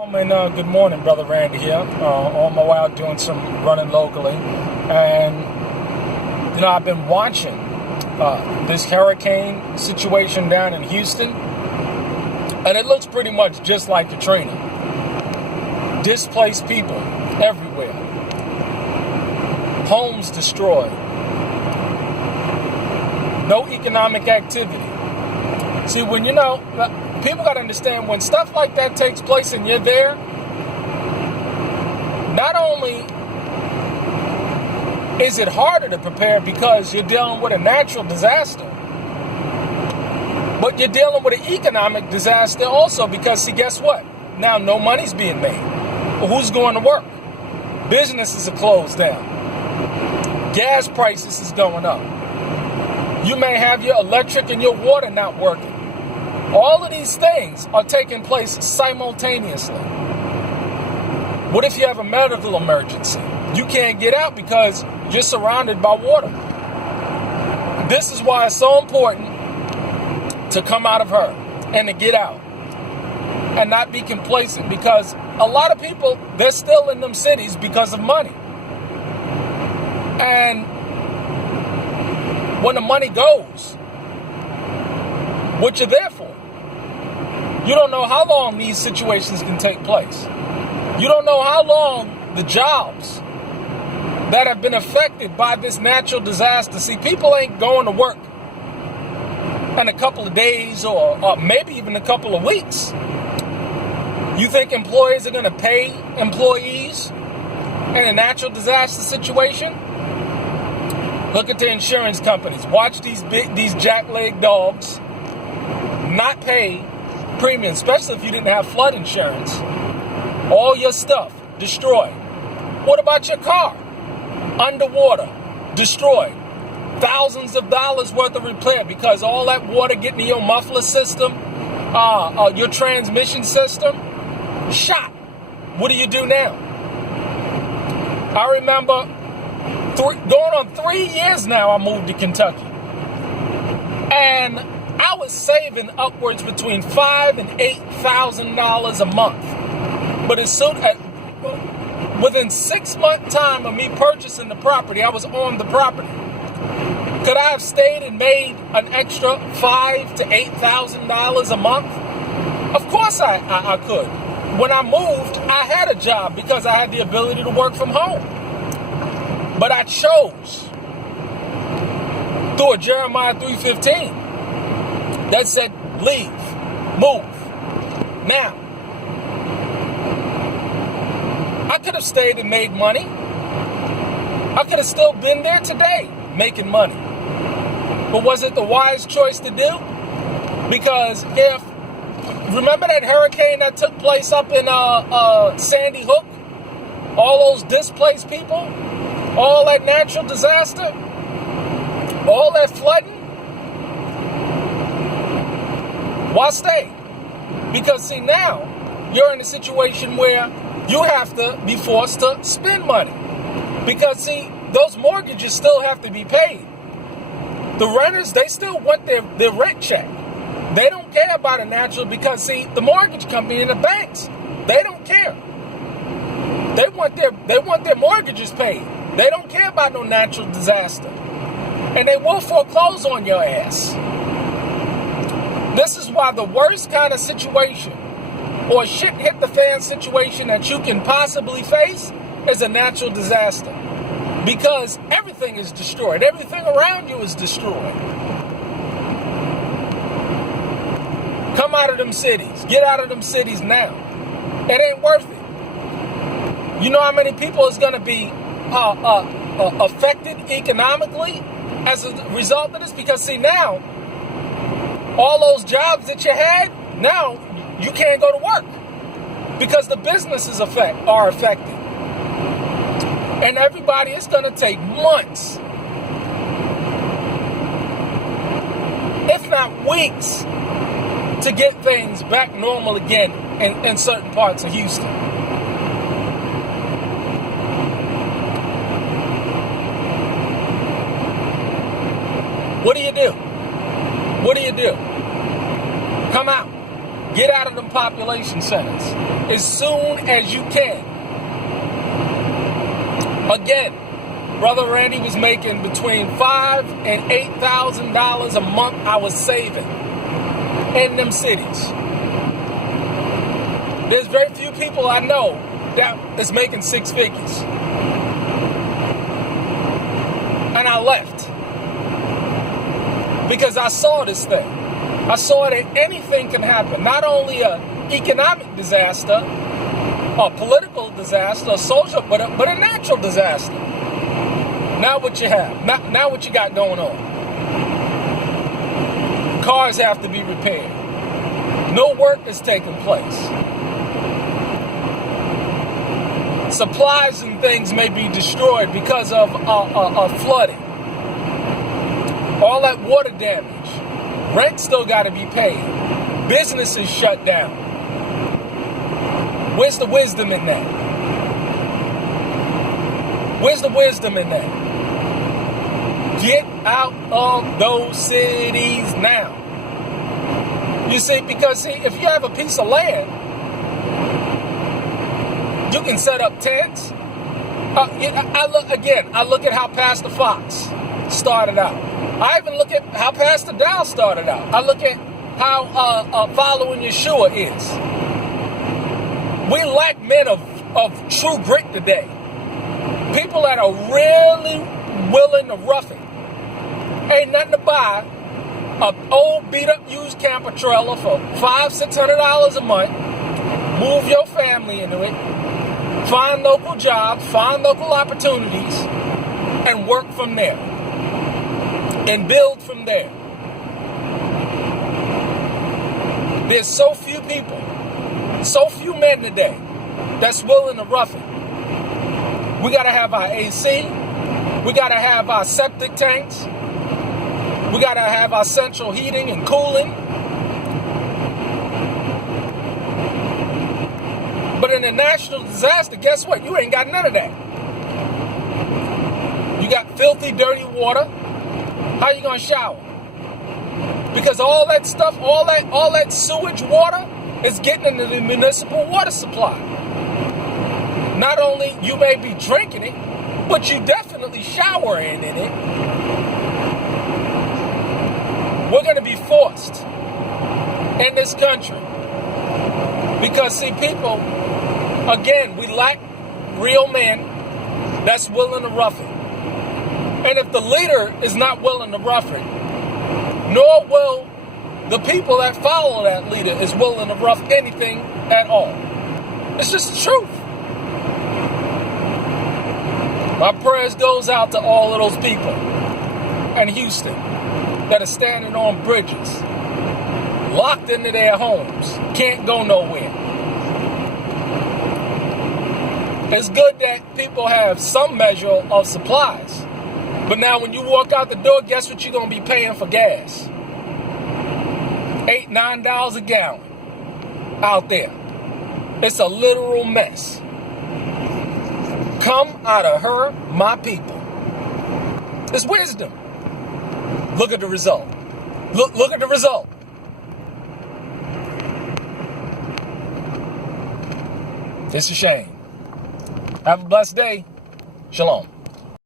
Good morning, Brother Randy here. On my way out doing some running locally. And, I've been watching this hurricane situation down in Houston. And it looks pretty much just like Katrina. Displaced people everywhere. Homes destroyed. No economic activity. See, people got to understand when stuff like that takes place and you're there, not only is it harder to prepare because you're dealing with a natural disaster, but you're dealing with an economic disaster also because, see, guess what? Now no money's being made. Well, who's going to work? Businesses are closed down. Gas prices is going up. You may have your electric and your water not working. All of these things are taking place simultaneously. What if you have a medical emergency? You can't get out because you're surrounded by water. This is why it's so important to come out of her and to get out and not be complacent, because a lot of people, they're still in them cities because of money. And when the money goes, what you're there for? You don't know how long these situations can take place. You don't know how long the jobs that have been affected by this natural disaster. See, people ain't going to work in a couple of days or maybe even a couple of weeks. You think employers are going to pay employees in a natural disaster situation? Look at the insurance companies. Watch these jack-leg dogs not pay premium, especially if you didn't have flood insurance. All your stuff destroyed. What about your car? Underwater, destroyed. Thousands of dollars worth of repair because all that water getting in your muffler system, your transmission system, shot. What do you do now? I remember going on 3 years now I moved to Kentucky. And I was saving upwards between $5,000 and $8,000 a month. But within 6 month time of me purchasing the property, I was on the property. Could I have stayed and made an extra $5,000 to $8,000 a month? Of course I could. When I moved, I had a job because I had the ability to work from home. But I chose through a Jeremiah 3:15 that said, leave, move. Now, I could have stayed and made money. I could have still been there today making money. But was it the wise choice to do? Because remember that hurricane that took place up in Sandy Hook? All those displaced people? All that natural disaster? All that flooding? Why stay? Because see, now you're in a situation where you have to be forced to spend money. Because see, those mortgages still have to be paid. The renters, they still want their rent check. They don't care about a natural, because see, the mortgage company and the banks, they don't care. They want their mortgages paid. They don't care about no natural disaster. And they will foreclose on your ass. This is why the worst kind of situation or shit hit the fan situation that you can possibly face is a natural disaster. Because everything is destroyed. Everything around you is destroyed. Come out of them cities. Get out of them cities now. It ain't worth it. You know how many people is going to be affected economically as a result of this? Because see, now, all those jobs that you had, now you can't go to work because the businesses are affected. And everybody, it's going to take months, if not weeks, to get things back normal again in certain parts of Houston. What do you do? What do you do? Come out. Get out of them population centers. as soon as you can. Again, Brother Randy was making between $5,000 and $8,000 a month I was saving in them cities. There's very few people I know that is making six figures. And I left. Because I saw this thing. I saw that anything can happen. Not only an economic disaster, a political disaster, a social, but a natural disaster. Now what you have. Now what you got going on. Cars have to be repaired. No work is taking place. Supplies and things may be destroyed because of flooding. All that water damage. Rent still got to be paid. Businesses shut down. Where's the wisdom in that? Where's the wisdom in that? Get out of those cities now. You see, because if you have a piece of land, you can set up tents. I look at how Pastor Fox started out. I even look at how Pastor Dow started out. I look at how following Yeshua is. We lack men of true grit today. People that are really willing to rough it. Ain't nothing to buy an old beat up used camper trailer for $500-$600 a month. Move your family into it. Find local jobs, find local opportunities, and work from there. And build from there. There's so few people, so few men today that's willing to rough it. We got to have our AC. We got to have our septic tanks. We got to have our central heating and cooling. But in a national disaster, guess what? You ain't got none of that. You got filthy, dirty water. How you gonna shower? Because all that stuff, all that sewage water is getting into the municipal water supply. Not only you may be drinking it, but you definitely showering in it. We're gonna be forced in this country. Because see, people, again, we lack real men that's willing to rough it. And if the leader is not willing to rough it, nor will the people that follow that leader is willing to rough anything at all. It's just the truth. My prayers goes out to all of those people in Houston that are standing on bridges, locked into their homes, can't go nowhere. It's good that people have some measure of supplies. But now when you walk out the door, guess what you're going to be paying for gas? $8, $9 a gallon out there. It's a literal mess. Come out of her, my people. It's wisdom. Look at the result. Look at the result. It's a shame. Have a blessed day. Shalom.